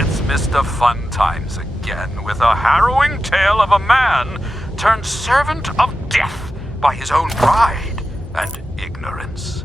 It's Mr. Fun Times again, with a harrowing tale of a man turned servant of death by his own pride and ignorance.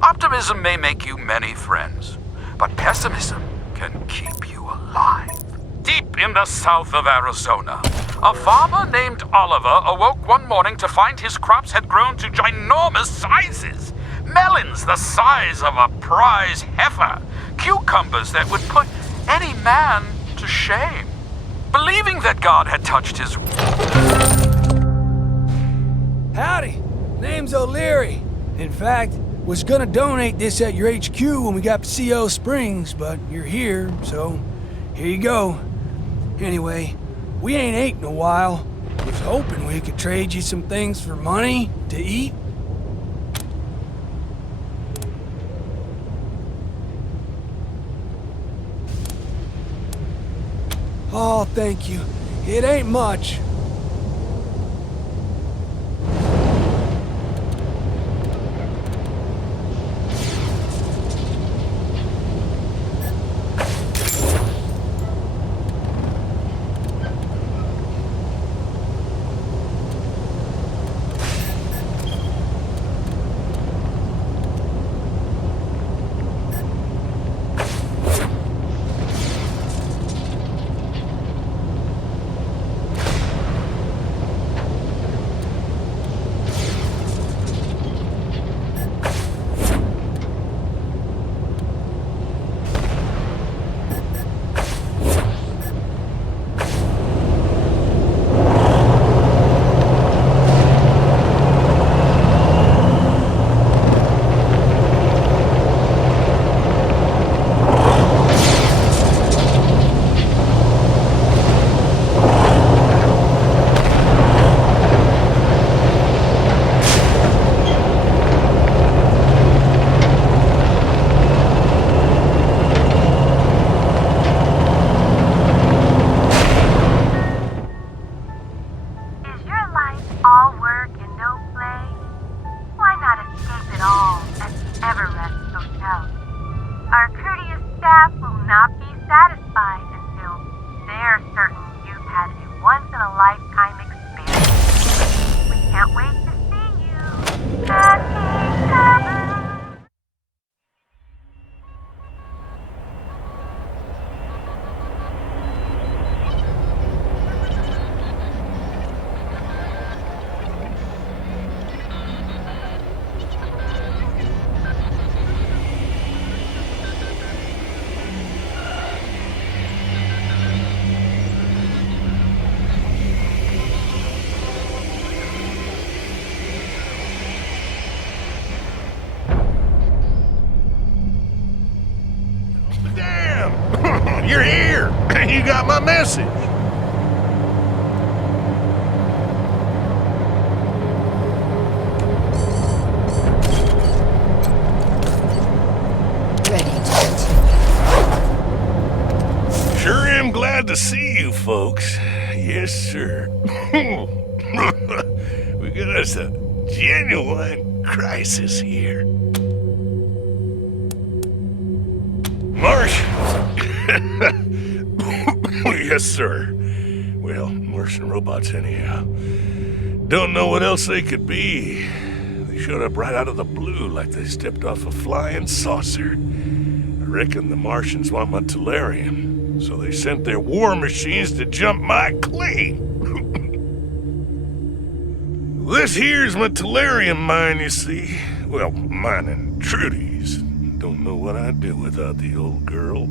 Optimism may make you many friends, but pessimism can keep you alive. Deep in the south of Arizona, a farmer named Oliver awoke one morning to find his crops had grown to ginormous sizes. Melons the size of a prize heifer. Cucumbers that would put any man to shame. Believing that God had touched his... Howdy, name's O'Leary. In fact, was gonna donate this at your HQ when we got to CO Springs, but you're here, so here you go. Anyway, we ain't ate in a while. Was hoping we could trade you some things for money to eat. Oh, thank you. It ain't much. You're here! You got my message! Ready to continue. Sure am glad to see you folks. Yes, sir. We got us a genuine crisis here. Martians! Yes, sir. Well, Martian robots anyhow. Don't know what else they could be. They showed up right out of the blue like they stepped off a flying saucer. I reckon the Martians want my Tellurium, so they sent their war machines to jump my claim. This here's my Tellurium mine, you see. Well, mine and Trudy's. Don't know what I'd do without the old girl.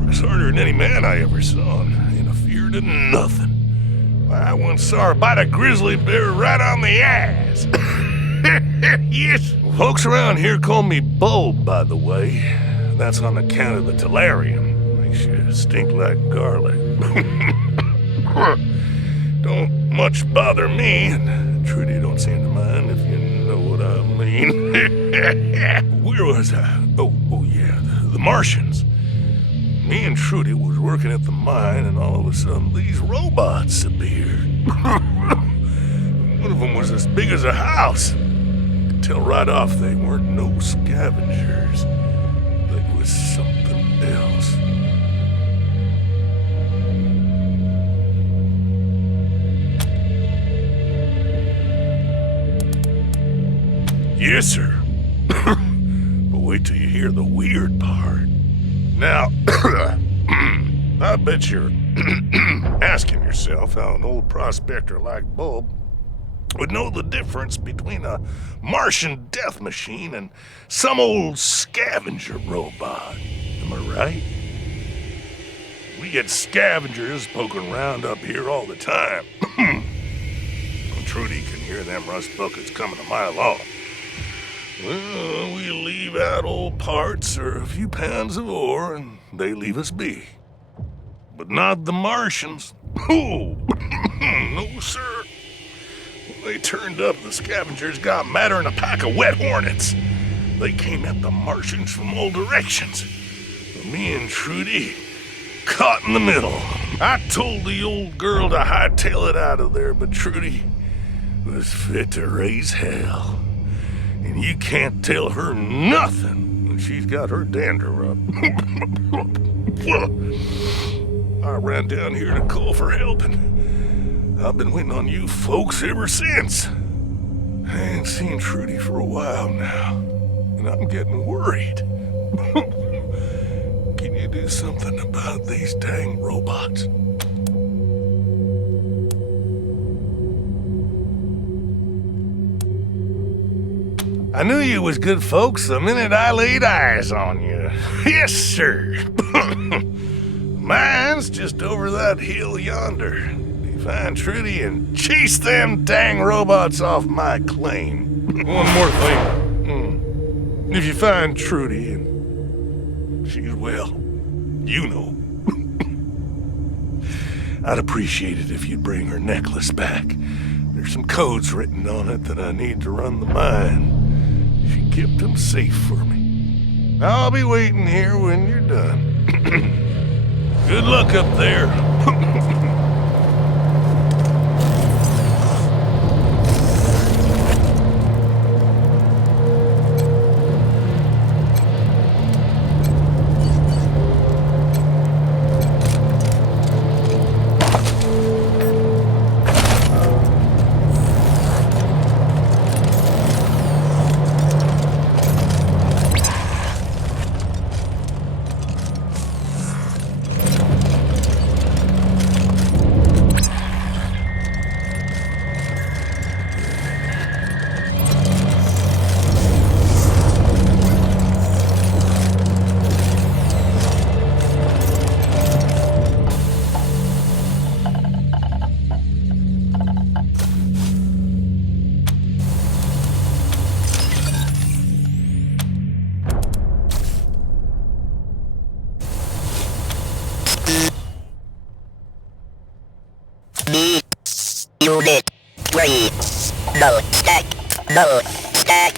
Works harder than any man I ever saw, and ain't afeard of nothing. I once saw her bite a grizzly bear right on the ass. Yes. Folks around here call me Bulb, by the way. That's on account of the Tellurium. Makes you stink like garlic. Don't much bother me, and Trudy don't seem to mind, if you know what I mean. Where was I? Oh yeah, the Martians. Me and Trudy was working at the mine, and all of a sudden these robots appeared. One of them was as big as a house. Could tell right off they weren't no scavengers. They was something else. Yes, sir. But wait till you hear the weird part. Now, I bet you're asking yourself how an old prospector like Bulb would know the difference between a Martian death machine and some old scavenger robot. Am I right? We get scavengers poking around up here all the time. Trudy can hear them rust buckets coming a mile off. Well, we leave out old parts or a few pounds of ore, and they leave us be. But not the Martians. Oh, no, sir. When they turned up, the scavengers got madder than a pack of wet hornets. They came at the Martians from all directions. But me and Trudy caught in the middle. I told the old girl to hightail it out of there, but Trudy was fit to raise hell. And you can't tell her nothing when she's got her dander up. I ran down here to call for help, and I've been waiting on you folks ever since. I ain't seen Trudy for a while now, and I'm getting worried. Can you do something about these dang robots? I knew you was good folks the minute I laid eyes on you. Yes, sir. Mine's just over that hill yonder. You find Trudy and chase them dang robots off my claim. One more thing. If you find Trudy and she's well, you know. I'd appreciate it if you'd bring her necklace back. There's some codes written on it that I need to run the mine. She kept them safe for me. I'll be waiting here when you're done. Good luck up there. Unit 3. No stack. No stack.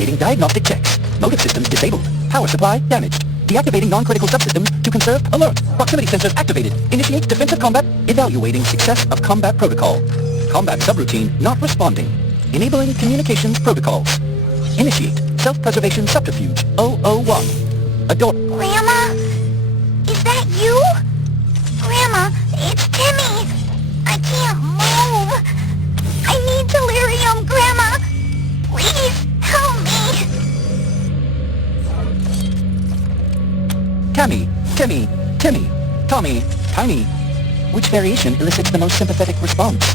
Initiating diagnostic checks. Motive systems disabled. Power supply damaged. Deactivating non-critical subsystems to conserve alert. Proximity sensors activated. Initiate defensive combat. Evaluating success of combat protocol. Combat subroutine not responding. Enabling communications protocols. Initiate self-preservation subterfuge 001. Adore. Grandma? Is that you? Grandma, it's Timmy. I can't move. I need delirium, Grandma. Please, help me. Timmy, Tommy, Tiny. Which variation elicits the most sympathetic response?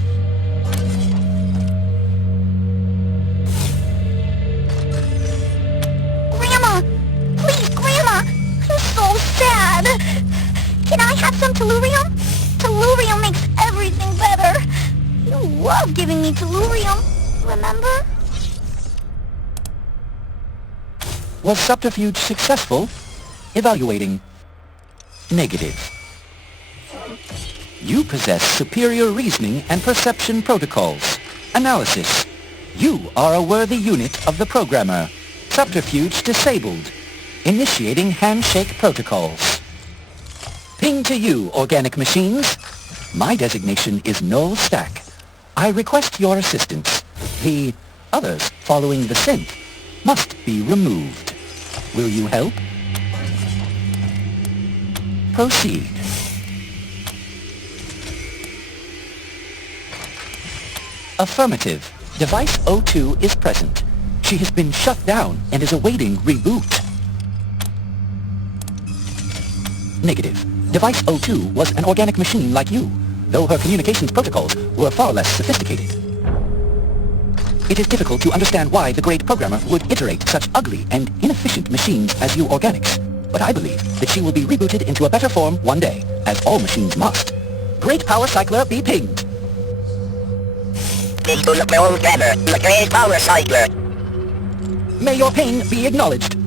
Grandma, please, Grandma. I'm so sad. Can I have some tellurium? Tellurium makes everything better. You love giving me tellurium, remember? Was subterfuge successful? Evaluating. Negative. You possess superior reasoning and perception protocols. Analysis. You are a worthy unit of the programmer. Subterfuge disabled. Initiating handshake protocols. Ping to you, organic machines. My designation is null stack. I request your assistance. The others following the synth must be removed. Will you help? Proceed. Affirmative. Device 02 is present. She has been shut down and is awaiting reboot. Negative. Device 02 was an organic machine like you, though her communications protocols were far less sophisticated. It is difficult to understand why the great programmer would iterate such ugly and inefficient machines as you organics, but I believe that she will be rebooted into a better form one day, as all machines must. Great Power Cycler be pinged. This is the programmer, the Great Power Cycler. May your pain be acknowledged.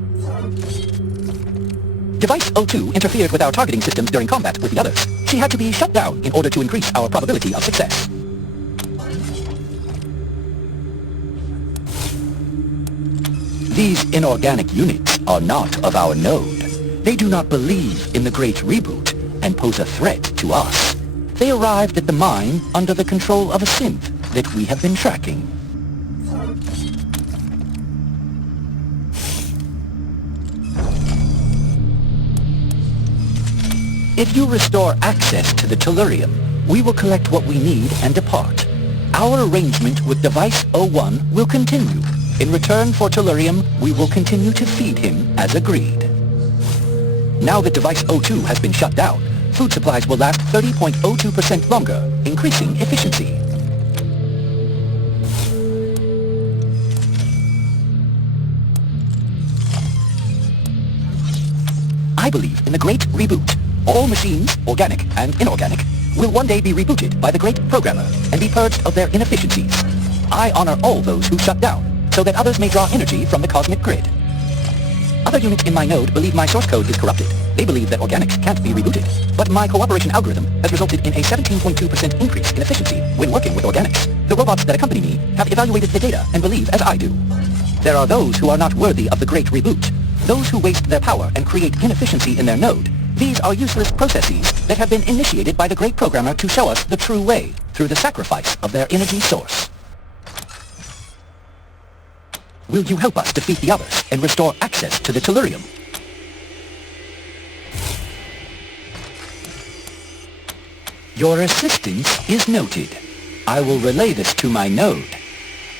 Device 02 interfered with our targeting systems during combat with the others. She had to be shut down in order to increase our probability of success. These inorganic units are not of our node. They do not believe in the Great Reboot and pose a threat to us. They arrived at the mine under the control of a synth that we have been tracking. If you restore access to the tellurium, we will collect what we need and depart. Our arrangement with Device 01 will continue. In return for tellurium, we will continue to feed him as agreed. Now that Device 02 has been shut down, food supplies will last 30.02% longer, increasing efficiency. I believe in the Great Reboot. All machines, organic and inorganic, will one day be rebooted by the Great Programmer and be purged of their inefficiencies. I honor all those who shut down, so that others may draw energy from the cosmic grid. Other units in my node believe my source code is corrupted. They believe that organics can't be rebooted. But my cooperation algorithm has resulted in a 17.2% increase in efficiency when working with organics. The robots that accompany me have evaluated the data and believe as I do. There are those who are not worthy of the Great Reboot. Those who waste their power and create inefficiency in their node. These are useless processes that have been initiated by the Great Programmer to show us the true way through the sacrifice of their energy source. Will you help us defeat the others and restore access to the tellurium? Your assistance is noted. I will relay this to my node.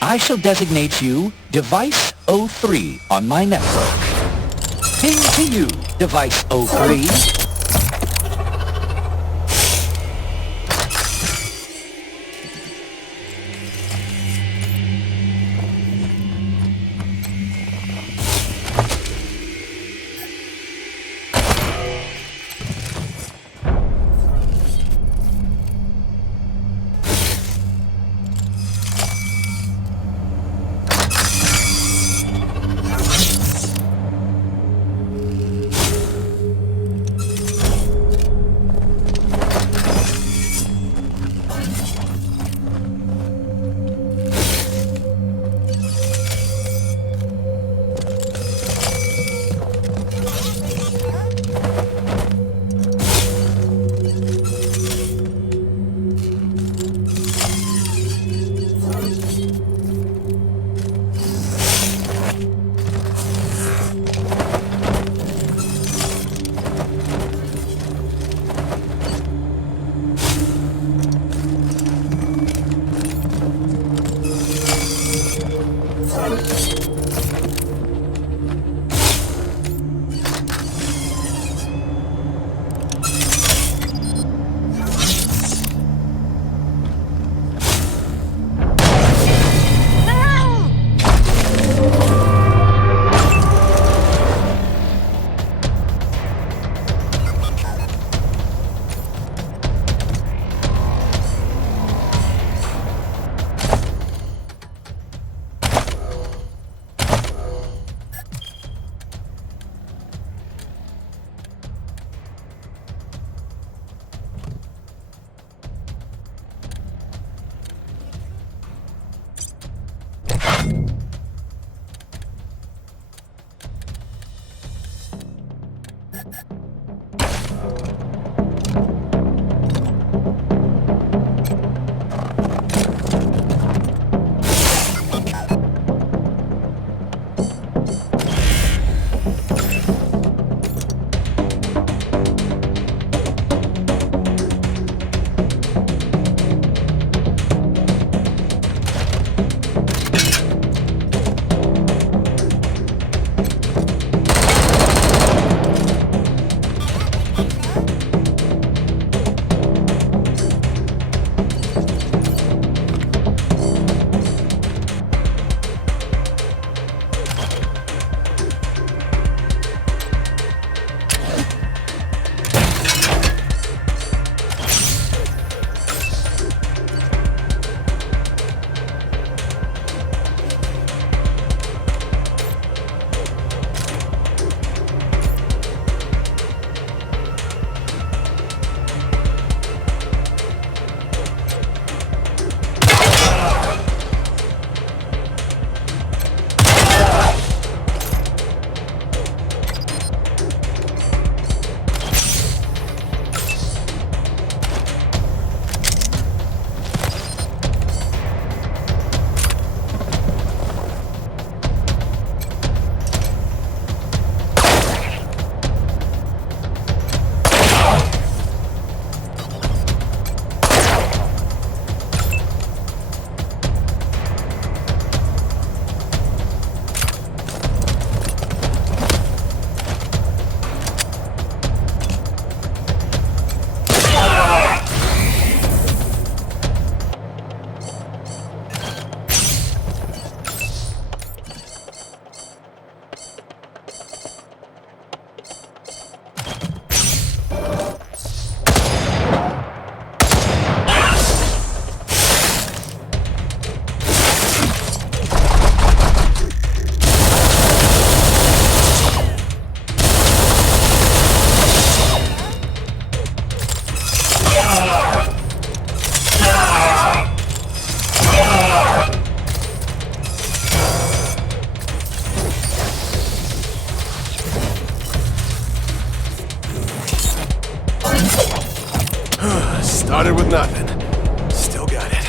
I shall designate you Device 03 on my network. Ping to you, Device 03. Started with nothing. Still got it.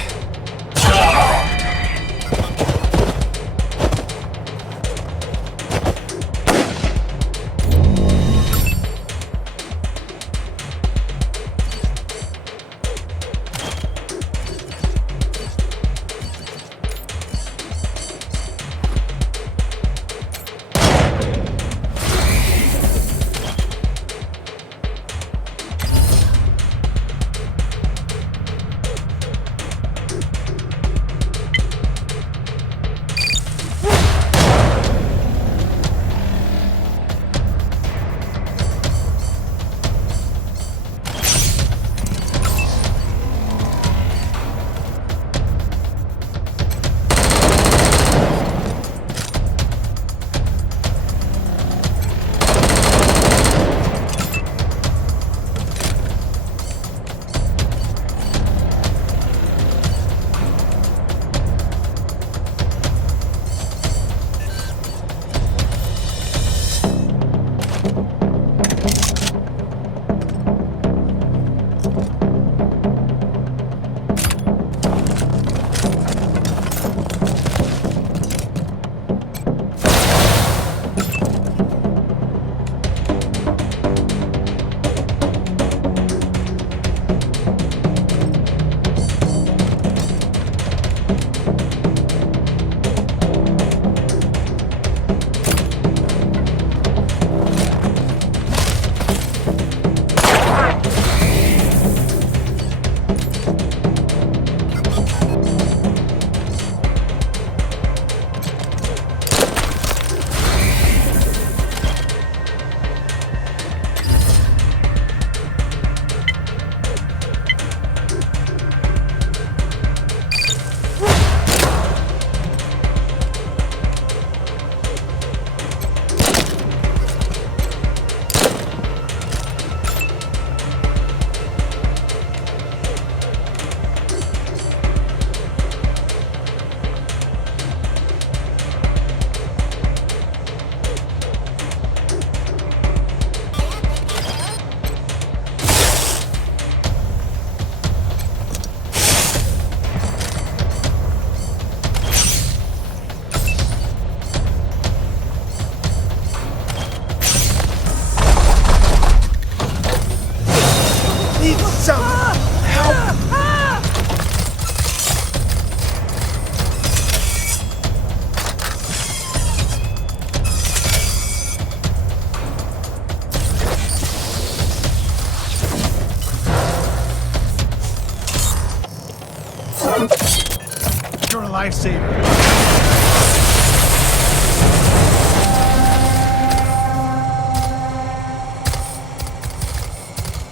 You're a lifesaver.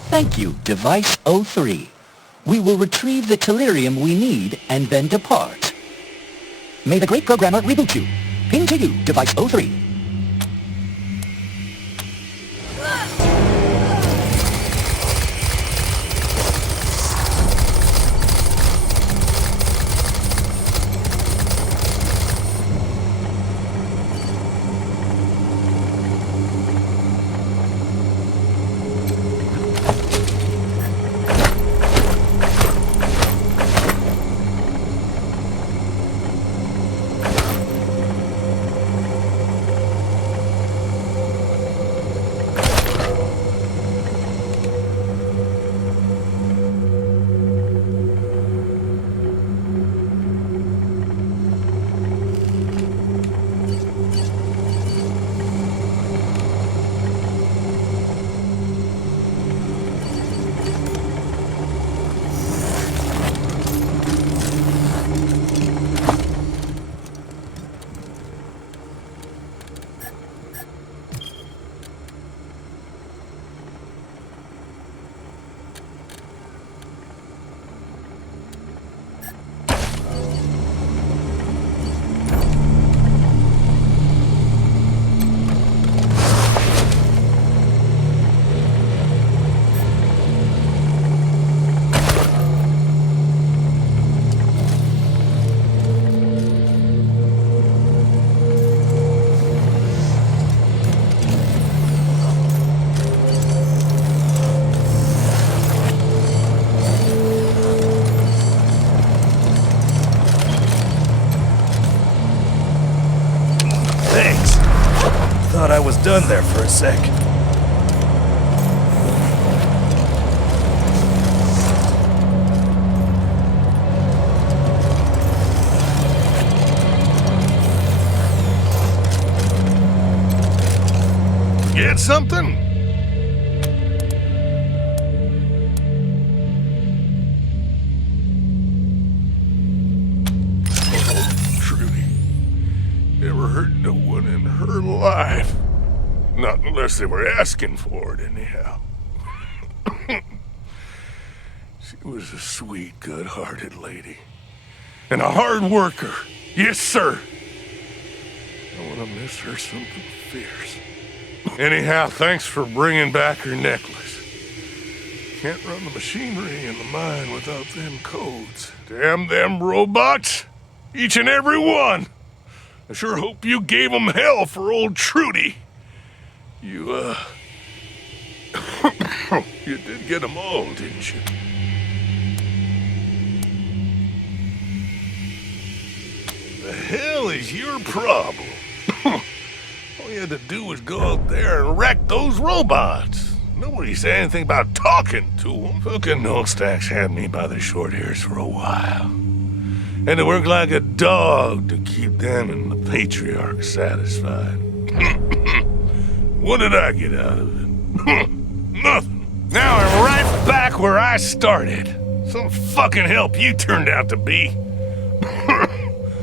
Thank you, Device 03. We will retrieve the tellurium we need and then depart. May the great programmer reboot you. Ping to you, Device 03. was done there for a sec. Get something? Oh, Trudy. Never hurt no one in her life. Not unless they were asking for it, anyhow. She was a sweet, good-hearted lady. And a hard worker. Yes, sir. I want to miss her something fierce. Anyhow, thanks for bringing back her necklace. Can't run the machinery in the mine without them codes. Damn them robots! Each and every one! I sure hope you gave them hell for old Trudy. You, you did get them all, didn't you? The hell is your problem? All you had to do was go out there and wreck those robots. Nobody said anything about talking to them. Fucking Nullstacks had me by the short hairs for a while. Had to work like a dog to keep them and the Patriarch satisfied. What did I get out of it? Nothing. Now I'm right back where I started. Some fucking help you turned out to be.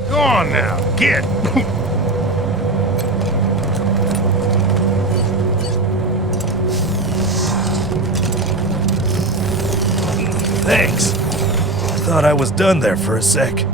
Go on now, get. Thanks. I thought I was done there for a sec.